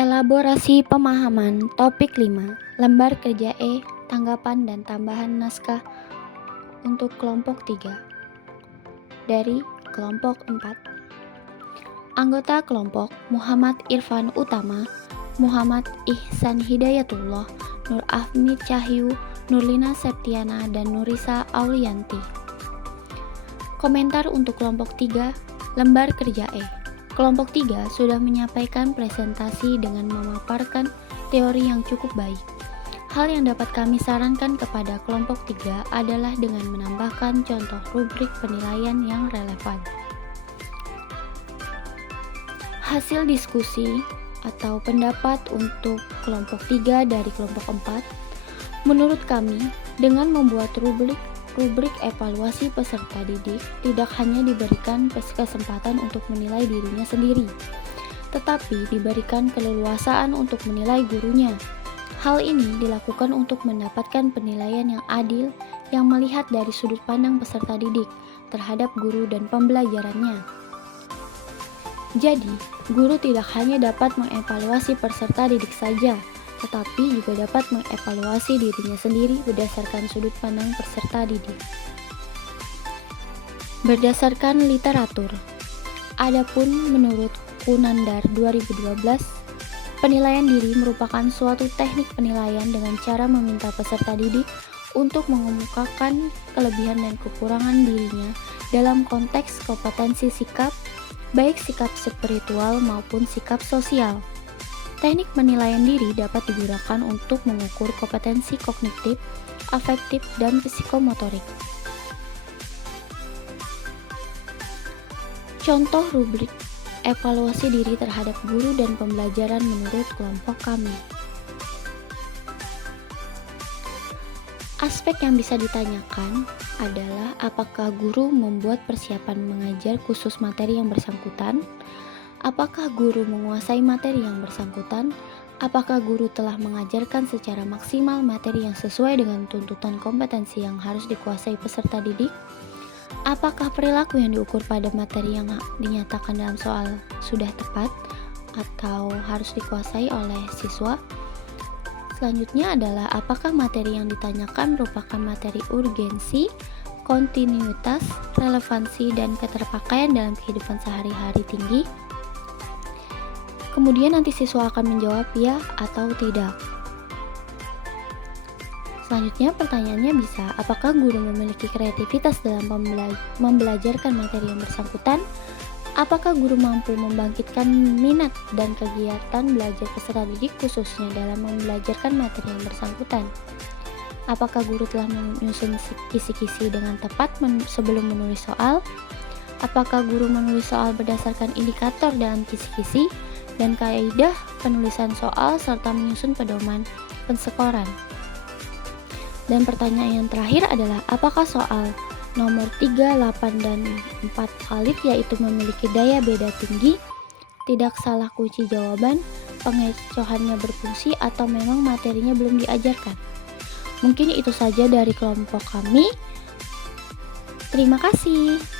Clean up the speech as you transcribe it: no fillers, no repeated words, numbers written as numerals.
Elaborasi pemahaman topik 5, lembar kerja E, tanggapan dan tambahan naskah untuk kelompok 3 dari kelompok 4. Anggota kelompok Muhammad Irfan Utama, Muhammad Ihsan Hidayatullah, Nur Afmi Cahyu, Nurlina Septiana, dan Nurisa Aulianti. Komentar untuk kelompok 3, lembar kerja E. Kelompok 3 sudah menyampaikan presentasi dengan memaparkan teori yang cukup baik. Hal yang dapat kami sarankan kepada kelompok 3 adalah dengan menambahkan contoh rubrik penilaian yang relevan. Hasil diskusi atau pendapat untuk kelompok 3 dari kelompok 4, menurut kami dengan membuat rubrik evaluasi peserta didik tidak hanya diberikan kesempatan untuk menilai dirinya sendiri, tetapi diberikan keleluasaan untuk menilai gurunya. Hal ini dilakukan untuk mendapatkan penilaian yang adil yang melihat dari sudut pandang peserta didik terhadap guru dan pembelajarannya. Jadi, guru tidak hanya dapat mengevaluasi peserta didik saja, tetapi juga dapat mengevaluasi dirinya sendiri berdasarkan sudut pandang peserta didik. Berdasarkan literatur, adapun menurut Kunandar 2012, penilaian diri merupakan suatu teknik penilaian dengan cara meminta peserta didik untuk mengemukakan kelebihan dan kekurangan dirinya dalam konteks kompetensi sikap, baik sikap spiritual maupun sikap sosial. Teknik penilaian diri dapat digunakan untuk mengukur kompetensi kognitif, afektif, dan psikomotorik. Contoh rubrik evaluasi diri terhadap guru dan pembelajaran menurut kelompok kami. Aspek yang bisa ditanyakan adalah apakah guru membuat persiapan mengajar khusus materi yang bersangkutan? Apakah guru menguasai materi yang bersangkutan? Apakah guru telah mengajarkan secara maksimal materi yang sesuai dengan tuntutan kompetensi yang harus dikuasai peserta didik? Apakah perilaku yang diukur pada materi yang dinyatakan dalam soal sudah tepat atau harus dikuasai oleh siswa? Selanjutnya adalah apakah materi yang ditanyakan merupakan materi urgensi, kontinuitas, relevansi, dan keterpakaian dalam kehidupan sehari-hari tinggi? Kemudian nanti siswa akan menjawab ya atau tidak. Selanjutnya pertanyaannya bisa, apakah guru memiliki kreativitas dalam membelajarkan materi yang bersangkutan? Apakah guru mampu membangkitkan minat dan kegiatan belajar peserta didik khususnya dalam membelajarkan materi yang bersangkutan? Apakah guru telah menyusun kisi-kisi dengan tepat sebelum menulis soal? Apakah guru menulis soal berdasarkan indikator dalam kisi-kisi dan kaidah penulisan soal serta menyusun pedoman penskoran? Dan pertanyaan yang terakhir adalah apakah soal nomor 3, 8, dan 4 valid yaitu memiliki daya beda tinggi, tidak salah kunci jawaban, pengecohannya berfungsi, atau memang materinya belum diajarkan? Mungkin itu saja dari kelompok kami. Terima kasih.